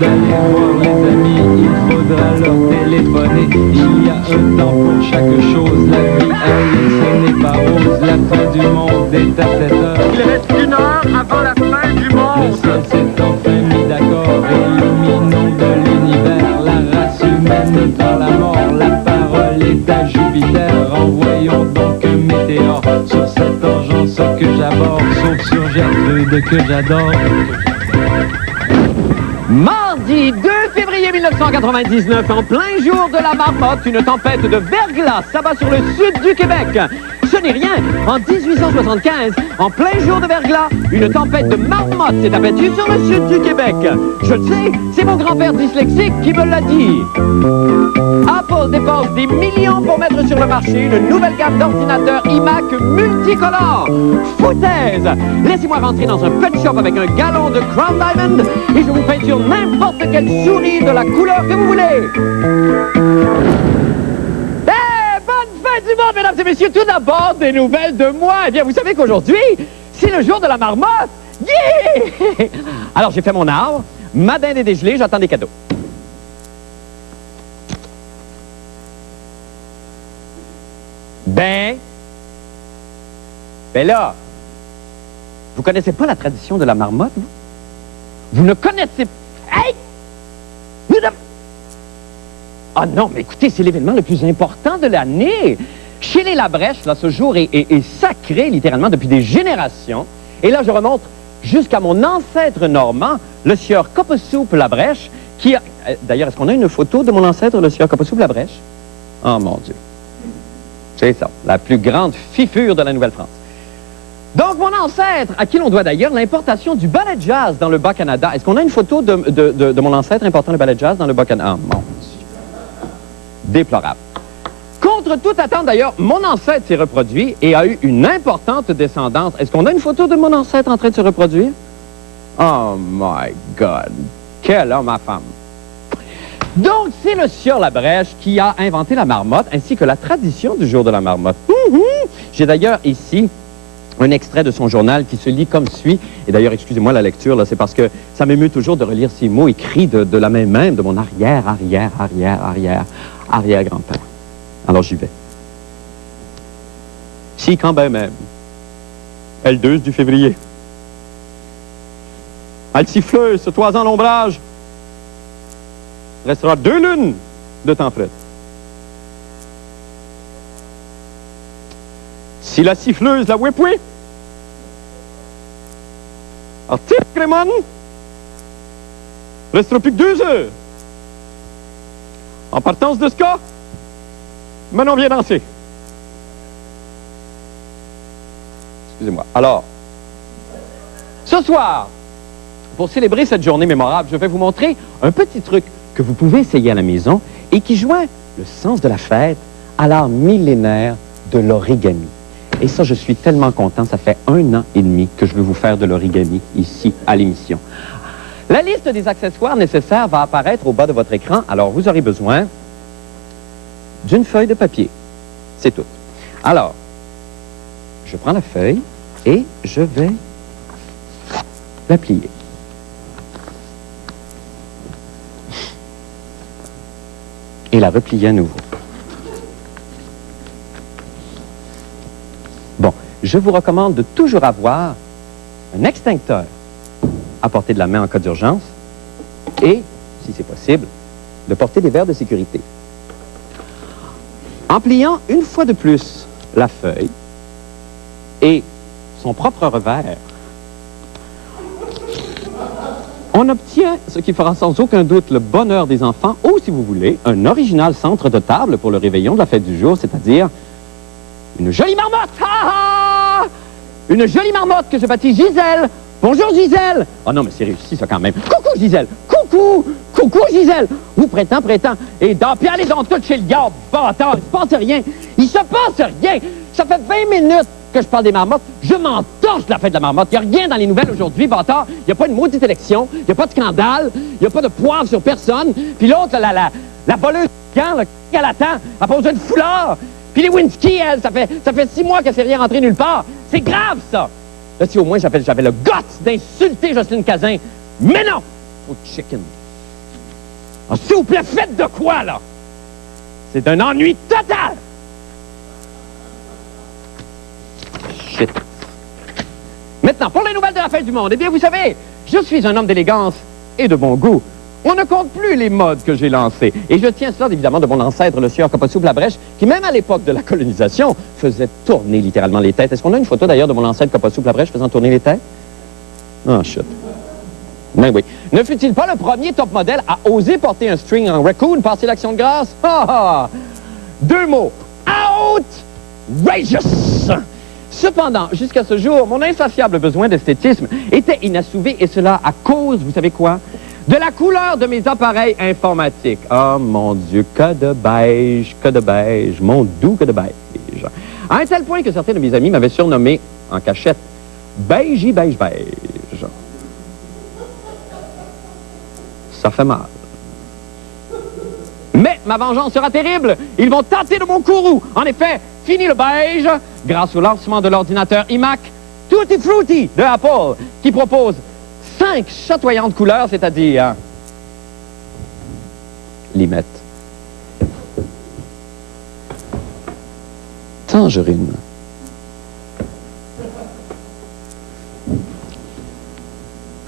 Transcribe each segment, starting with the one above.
d'aller voir les amis, il faudra leur téléphoner. Il y a un temps pour chaque chose, la vie elle, ce n'est pas rose. La fin du monde est à 7 heures. Il reste 1 heure avant la fin du Le monde. ciel s'est enfin mis d'accord, illuminons de l'univers la race humaine par la mort. La parole est à Jupiter, envoyons donc un météore sur cette engeance que j'aborde, sauf sur Gertrude que j'adore. Mardi 2 février 1999, en plein jour de la marmotte, une tempête de verglas s'abat sur le sud du Québec. Ce n'est rien. En 1875, en plein jour de verglas, une tempête de marmotte s'est abattue sur le sud du Québec. Je le sais, c'est mon grand-père dyslexique qui me l'a dit. Apple dépense des millions pour mettre sur le marché une nouvelle gamme d'ordinateurs iMac multicolores. Foutaise! Laissez-moi rentrer dans un pet shop avec un galon de Crown Diamond et je vous peinture n'importe quelle souris de la couleur que vous voulez. Du monde, mesdames et messieurs, tout d'abord, des nouvelles de moi. Eh bien, vous savez qu'aujourd'hui, c'est le jour de la marmotte. Yeah! Alors, j'ai fait mon arbre, ma dinde est dégelée, j'attends des cadeaux. Ben là, vous connaissez pas la tradition de la marmotte, vous? Vous ne connaissez... Hey! Ah non, mais écoutez, c'est l'événement le plus important de l'année. Chez les Labrèche, là, ce jour est sacré, littéralement, depuis des générations. Et là, je remonte jusqu'à mon ancêtre normand, le sieur Copesoupe Labrèche, qui a... D'ailleurs, est-ce qu'on a une photo de mon ancêtre, le sieur Copesoupe Labrèche? Oh, mon Dieu. C'est ça, la plus grande fifure de la Nouvelle-France. Donc, mon ancêtre, à qui l'on doit d'ailleurs l'importation du ballet jazz dans le Bas-Canada. Est-ce qu'on a une photo de mon ancêtre important le ballet jazz dans le Bas-Canada? Oh, mon Dieu. Déplorable. Contre toute attente, d'ailleurs, mon ancêtre s'est reproduit et a eu une importante descendance. Est-ce qu'on a une photo de mon ancêtre en train de se reproduire? Oh, my God. Quel homme à femme. Donc, c'est le sieur Labrèche qui a inventé la marmotte ainsi que la tradition du jour de la marmotte. J'ai d'ailleurs ici un extrait de son journal qui se lit comme suit. Et d'ailleurs, excusez-moi la lecture, là, c'est parce que ça m'émeut toujours de relire ces mots écrits de la main même de mon arrière-grand-père. Alors, j'y vais. Si, quand ben même, L2 du février, Altifleuse, toisant l'ombrage, restera 2 lunes de temps frais. Si la siffleuse la ouépouée, article Crémone, restera plus que 2 heures. En partance de ce cas, Manon vient danser. Excusez-moi. Alors, ce soir, pour célébrer cette journée mémorable, je vais vous montrer un petit truc que vous pouvez essayer à la maison et qui joint le sens de la fête à l'art millénaire de l'origami. Et ça, je suis tellement content. Ça fait 1 an et demi que je veux vous faire de l'origami ici à l'émission. La liste des accessoires nécessaires va apparaître au bas de votre écran. Alors, vous aurez besoin d'une feuille de papier. C'est tout. Alors, je prends la feuille et je vais la plier. Et la replier à nouveau. Bon, je vous recommande de toujours avoir un extincteur à portée de la main en cas d'urgence et, si c'est possible, de porter des verres de sécurité. En pliant une fois de plus la feuille et son propre revers, on obtient ce qui fera sans aucun doute le bonheur des enfants ou, si vous voulez, un original centre de table pour le réveillon de la fête du jour, c'est-à-dire une jolie marmotte! Ah! Une jolie marmotte que je baptise Gisèle. Bonjour Gisèle! Oh non, mais c'est réussi ça quand même. Coucou Gisèle! Coucou! Coucou Gisèle! Vous prétend. Et puis allez donc tout chez le gars, bâtard, il se passe rien. Il se passe rien. Ça fait 20 minutes que je parle des marmottes. Je m'en torche de la fête de la marmotte. Il n'y a rien dans les nouvelles aujourd'hui, bâtard. Il n'y a pas une maudite élection. Il n'y a pas de scandale. Il n'y a pas de poivre sur personne. Puis l'autre, la voleuse de camp, elle attend. Elle n'a pas besoin de foulard. Puis les Winsky, elle, ça fait 6 mois qu'elle s'est rien rentrée nulle part. C'est grave, ça! Là, si au moins j'avais le guts d'insulter Jocelyne Cazin. Mais non! Oh, chicken. Ah, s'il vous plaît, faites de quoi, là? C'est un ennui total! Shit. Maintenant, pour les nouvelles de la fin du monde, eh bien, vous savez, je suis un homme d'élégance et de bon goût. On ne compte plus les modes que j'ai lancés. Et je tiens cela, évidemment, de mon ancêtre, le sieur Coppa-Soupe-Labrèche, qui, même à l'époque de la colonisation, faisait tourner littéralement les têtes. Est-ce qu'on a une photo, d'ailleurs, de mon ancêtre Coppa-Soupe-Labrèche faisant tourner les têtes? Ah, shit. Ben oui. Ne fut-il pas le premier top modèle à oser porter un string en raccoon passer l'action de grâce? Ah, ah! Deux mots. Outrageous! Cependant, jusqu'à ce jour, mon insatiable besoin d'esthétisme était inassouvi, et cela à cause, vous savez quoi? De la couleur de mes appareils informatiques. Oh mon Dieu, que de beige, mon doux que de beige. À un tel point que certains de mes amis m'avaient surnommé, en cachette, beige. Ça fait mal. Mais ma vengeance sera terrible. Ils vont tâter de mon courroux. En effet, fini le beige, grâce au lancement de l'ordinateur iMac Tutti Frutti de Apple, qui propose 5 chatoyantes couleurs, c'est-à-dire limette, tangerine,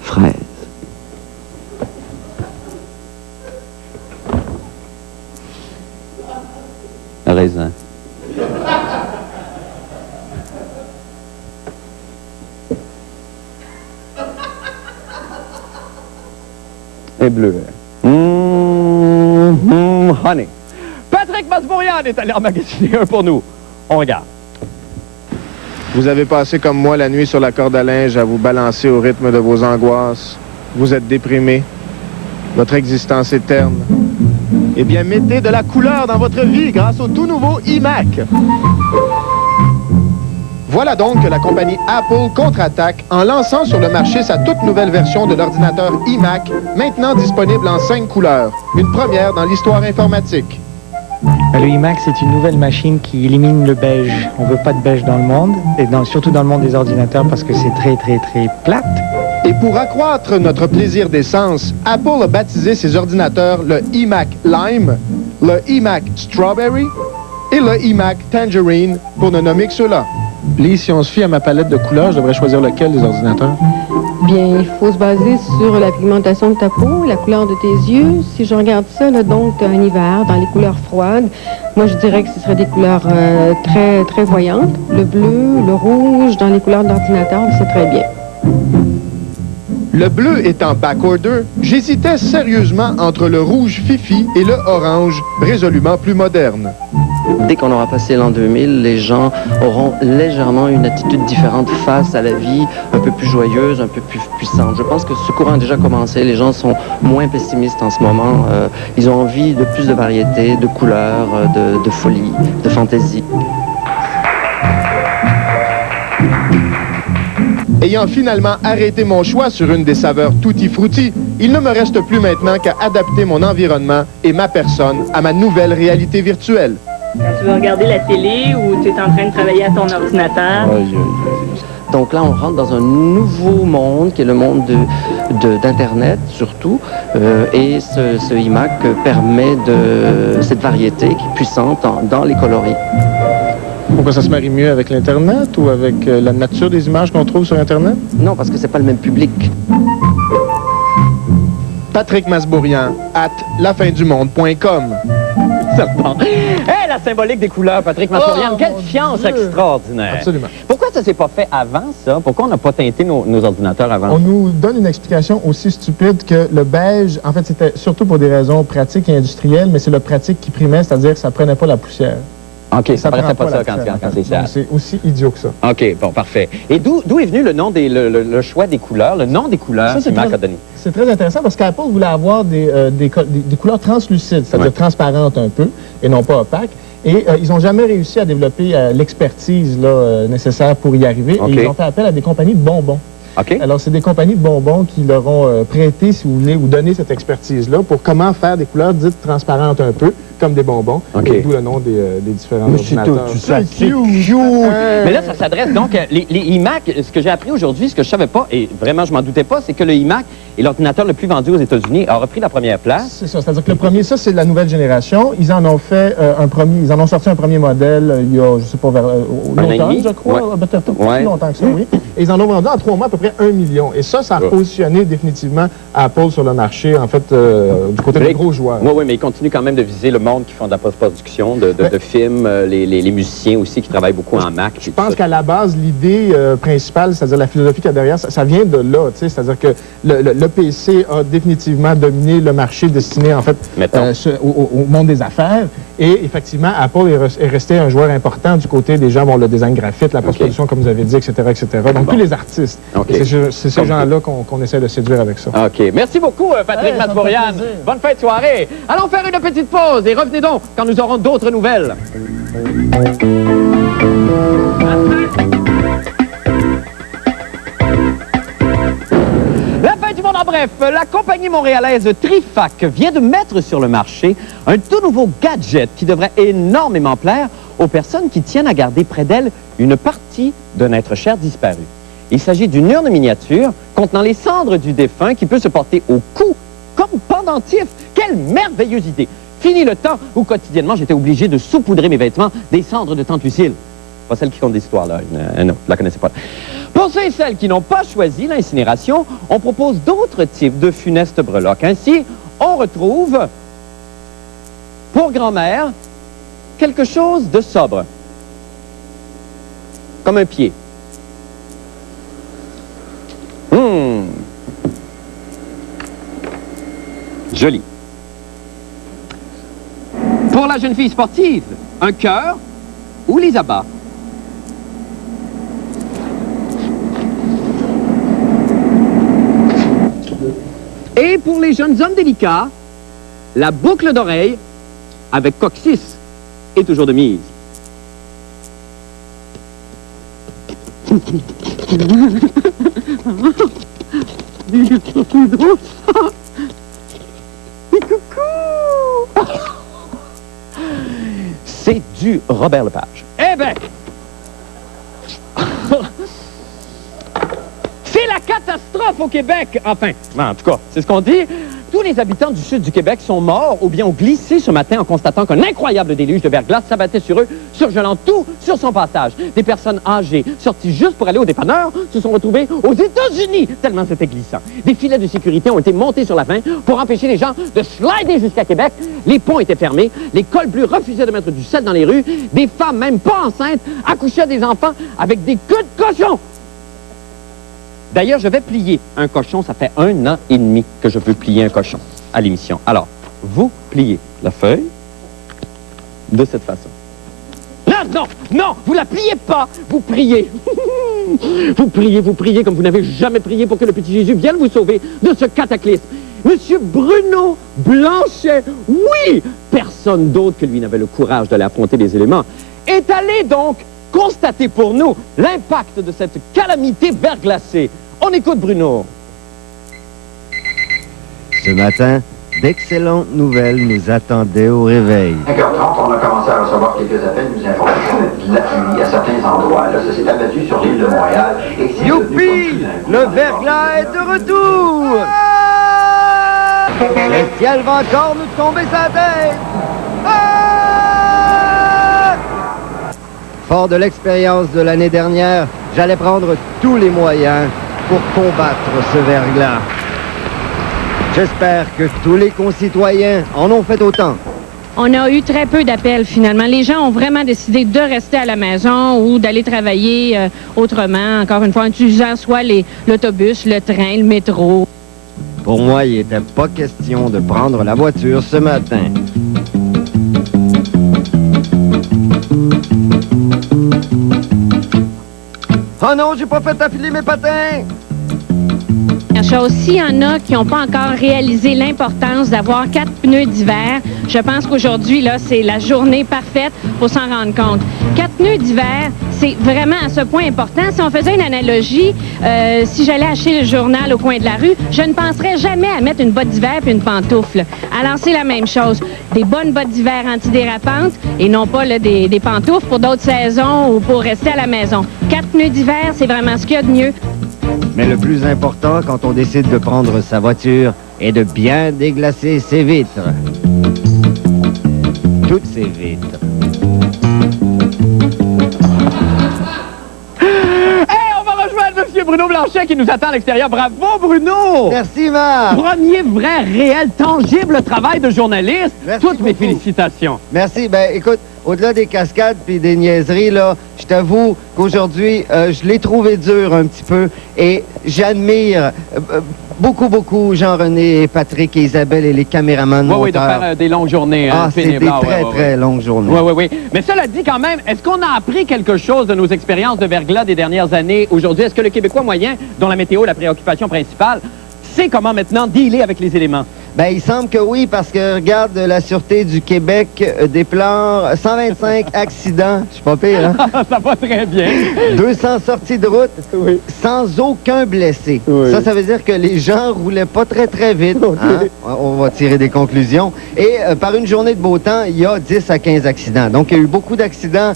fraise, raisin, et bleu. Honey. Patrick Masbourian est allé emmagasiner un pour nous. On regarde. Vous avez passé comme moi la nuit sur la corde à linge à vous balancer au rythme de vos angoisses. Vous êtes déprimé. Votre existence est terne. Eh bien, mettez de la couleur dans votre vie grâce au tout nouveau iMac. Voilà donc que la compagnie Apple contre-attaque en lançant sur le marché sa toute nouvelle version de l'ordinateur iMac, maintenant disponible en 5 couleurs. Une première dans l'histoire informatique. Le iMac, c'est une nouvelle machine qui élimine le beige. On veut pas de beige dans le monde, et surtout dans le monde des ordinateurs parce que c'est très plate. Et pour accroître notre plaisir des sens, Apple a baptisé ses ordinateurs le iMac Lime, le iMac Strawberry et le iMac Tangerine, pour ne nommer que ceux-là. Lise, si on se fie à ma palette de couleurs, je devrais choisir lequel des ordinateurs? Bien, il faut se baser sur la pigmentation de ta peau, la couleur de tes yeux. Si je regarde ça, là, donc, un hiver, dans les couleurs froides, moi, je dirais que ce serait des couleurs très voyantes. Le bleu, le rouge, dans les couleurs d'ordinateur, c'est très bien. Le bleu étant backorder, j'hésitais sérieusement entre le rouge fifi et le orange, résolument plus moderne. Dès qu'on aura passé l'an 2000, les gens auront légèrement une attitude différente face à la vie, un peu plus joyeuse, un peu plus puissante. Je pense que ce courant a déjà commencé. Les gens sont moins pessimistes en ce moment. Ils ont envie de plus de variété, de couleurs, de folie, de fantaisie. Ayant finalement arrêté mon choix sur une des saveurs Tutti Frutti, il ne me reste plus maintenant qu'à adapter mon environnement et ma personne à ma nouvelle réalité virtuelle. Quand tu veux regarder la télé ou tu es en train de travailler à ton ordinateur. Donc là, on rentre dans un nouveau monde qui est le monde d'Internet surtout. Et ce iMac permet cette variété qui est puissante dans les coloris. Pourquoi ça se marie mieux avec l'Internet ou avec la nature des images qu'on trouve sur Internet? Non, parce que c'est pas le même public. Patrick Masbourian, @lafindumonde.com. Hé, la symbolique des couleurs, Patrick Masbourian, quelle science extraordinaire. Absolument. Pourquoi ça s'est pas fait avant, ça? Pourquoi on n'a pas teinté nos ordinateurs avant? On nous donne une explication aussi stupide que le beige, en fait, c'était surtout pour des raisons pratiques et industrielles, mais c'est le pratique qui primait, c'est-à-dire que ça prenait pas la poussière. OK, ça paraissait prend pas ça la quand poussière, c'est ça. C'est aussi idiot que ça. OK, bon, parfait. Et d'où est venu le nom le choix des couleurs, le nom des couleurs Ça, qu'Imac a donné? C'est très intéressant parce qu'Apple voulait avoir des couleurs translucides, c'est-à-dire transparentes un peu et non pas opaques. Et ils n'ont jamais réussi à développer l'expertise nécessaire pour y arriver. Okay. Et ils ont fait appel à des compagnies de bonbons. OK. Alors, c'est des compagnies de bonbons qui leur ont prêté, si vous voulez, ou donné cette expertise-là pour comment faire des couleurs dites transparentes un peu, comme des bonbons. OK. Et d'où le nom des différents ordinateurs. C'est cute. Mais là, ça s'adresse donc... les iMac, ce que j'ai appris aujourd'hui, ce que je savais pas, et vraiment je m'en doutais pas, c'est que le iMac est l'ordinateur le plus vendu aux États-Unis, a repris la première place. C'est ça, c'est-à-dire que le premier, ça, c'est la nouvelle génération. Ils en ont fait ils en ont sorti un premier modèle il y a, je sais pas, vers l'automne, je crois, peut-être plus longtemps que ça, oui. Et ils en ont vendu en 3 mois à peu près 1 million. Et ça a positionné définitivement Apple sur le marché, en fait, du côté des gros joueurs. Oui, mais ils continuent quand même de viser le monde qui font de la post-production, de films, les musiciens aussi qui travaillent beaucoup en Mac. Je pense qu'à la base, l'idée principale, c'est-à-dire la philosophie qu'il y a derrière, ça vient de là, tu sais, c'est-à-dire que le PC a définitivement dominé le marché destiné, en fait, au monde des affaires. Et effectivement, Apple est resté un joueur important du côté des gens, le design graphique, la post-production, comme vous avez dit, etc., etc. Donc, tous les artistes. C'est ces gens-là qu'on essaie de séduire avec ça. OK. Merci beaucoup, Patrick Masbourian. Bonne fin de soirée. Allons faire une petite pause et revenez donc quand nous aurons d'autres nouvelles. La fin du monde en bref, la compagnie montréalaise Trifac vient de mettre sur le marché un tout nouveau gadget qui devrait énormément plaire aux personnes qui tiennent à garder près d'elles une partie d'un être cher disparu. Il s'agit d'une urne miniature contenant les cendres du défunt qui peut se porter au cou comme pendentif. Quelle merveilleuse idée! Fini le temps où quotidiennement j'étais obligé de saupoudrer mes vêtements des cendres de Tante Lucille. Pas celle qui compte des histoires, là. Non, je la connaissais pas. Pour ceux et celles qui n'ont pas choisi l'incinération, on propose d'autres types de funestes breloques. Ainsi, on retrouve, pour grand-mère, quelque chose de sobre. Comme un pied. Joli. Pour la jeune fille sportive, un cœur ou les abats. Et pour les jeunes hommes délicats, la boucle d'oreille avec coccyx est toujours de mise. C'est du Robert Lepage. Eh bien, c'est la catastrophe au Québec. Enfin, en tout cas, c'est ce qu'on dit. Tous les habitants du sud du Québec sont morts ou bien ont glissé ce matin en constatant qu'un incroyable déluge de verglas s'abattait sur eux, surgelant tout sur son passage. Des personnes âgées, sorties juste pour aller au dépanneur, se sont retrouvées aux États-Unis, tellement c'était glissant. Des filets de sécurité ont été montés sur la fin pour empêcher les gens de slider jusqu'à Québec. Les ponts étaient fermés, les cols bleus refusaient de mettre du sel dans les rues, des femmes, même pas enceintes, accouchaient des enfants avec des queues de cochon. D'ailleurs, je vais plier un cochon. Ça fait 1 an et demi que je veux plier un cochon à l'émission. Alors, vous pliez la feuille de cette façon. Non, vous la pliez pas, vous priez. vous priez comme vous n'avez jamais prié pour que le petit Jésus vienne vous sauver de ce cataclysme. Monsieur Bruno Blanchet, oui, personne d'autre que lui n'avait le courage d'aller affronter les éléments, est allé donc constater pour nous l'impact de cette calamité verglacée. On écoute Bruno. Ce matin, d'excellentes nouvelles nous attendaient au réveil. 5h30, on a commencé à recevoir quelques appels nous informant de la pluie à certains endroits. Là, ça s'est abattu sur l'île de Montréal. Youpi! Le verglas est de retour! Le ciel va encore nous tomber sa tête! Fort de l'expérience de l'année dernière, j'allais prendre tous les moyens pour combattre ce verglas. J'espère que tous les concitoyens en ont fait autant. On a eu très peu d'appels, finalement. Les gens ont vraiment décidé de rester à la maison ou d'aller travailler autrement, encore une fois, en utilisant soit l'autobus, le train, le métro. Pour moi, il n'était pas question de prendre la voiture ce matin. Oh non, j'ai pas fait affiler mes patins! première chose, s'il y en a qui n'ont pas encore réalisé l'importance d'avoir 4 pneus d'hiver, je pense qu'aujourd'hui, là, c'est la journée parfaite pour s'en rendre compte. 4 pneus d'hiver, c'est vraiment à ce point important. Si on faisait une analogie, si j'allais acheter le journal au coin de la rue, je ne penserais jamais à mettre une botte d'hiver puis une pantoufle. Alors, c'est la même chose. Des bonnes bottes d'hiver antidérapantes et non pas là, des pantoufles pour d'autres saisons ou pour rester à la maison. 4 pneus d'hiver, c'est vraiment ce qu'il y a de mieux. Mais le plus important quand on décide de prendre sa voiture est de bien déglacer ses vitres. Toutes ses vitres. Monsieur Bruno Blanchet qui nous attend à l'extérieur. Bravo, Bruno! Merci, Marc! Premier vrai, réel, tangible travail de journaliste. Merci Toutes mes beaucoup. félicitations. Merci. Ben, écoute, au-delà des cascades puis des niaiseries, là, je t'avoue qu'aujourd'hui, je l'ai trouvé dur un petit peu et j'admire beaucoup Jean-René, Patrick et Isabelle et les caméramans de Oui, de faire des longues journées. Ah, c'est des très longues journées. Oui. Mais cela dit quand même, est-ce qu'on a appris quelque chose de nos expériences de verglas des dernières années aujourd'hui? Est-ce que le Québécois moyen, dont la météo est la préoccupation principale, sait comment maintenant dealer avec les éléments? Ben, il semble que oui, parce que, regarde, la Sûreté du Québec déplore 125 accidents. Je suis pas pire, hein? Ça va très bien. 200 sorties de route sans aucun blessé. Oui. Ça veut dire que les gens roulaient pas très vite. Hein? On va tirer des conclusions. Et par une journée de beau temps, il y a 10 à 15 accidents. Donc, il y a eu beaucoup d'accidents,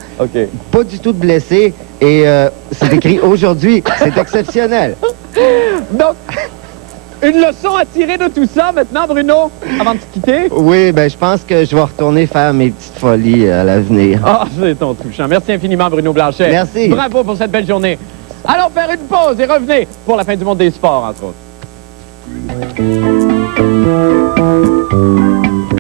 pas du tout de blessés. Et c'est écrit aujourd'hui, c'est exceptionnel. Donc... Une leçon à tirer de tout ça maintenant, Bruno, avant de te quitter? Oui, ben je pense que je vais retourner faire mes petites folies à l'avenir. Ah, c'est ton touchant. Merci infiniment, Bruno Blanchet. Merci. Bravo pour cette belle journée. Allons faire une pause et revenez pour la fin du monde des sports, entre autres.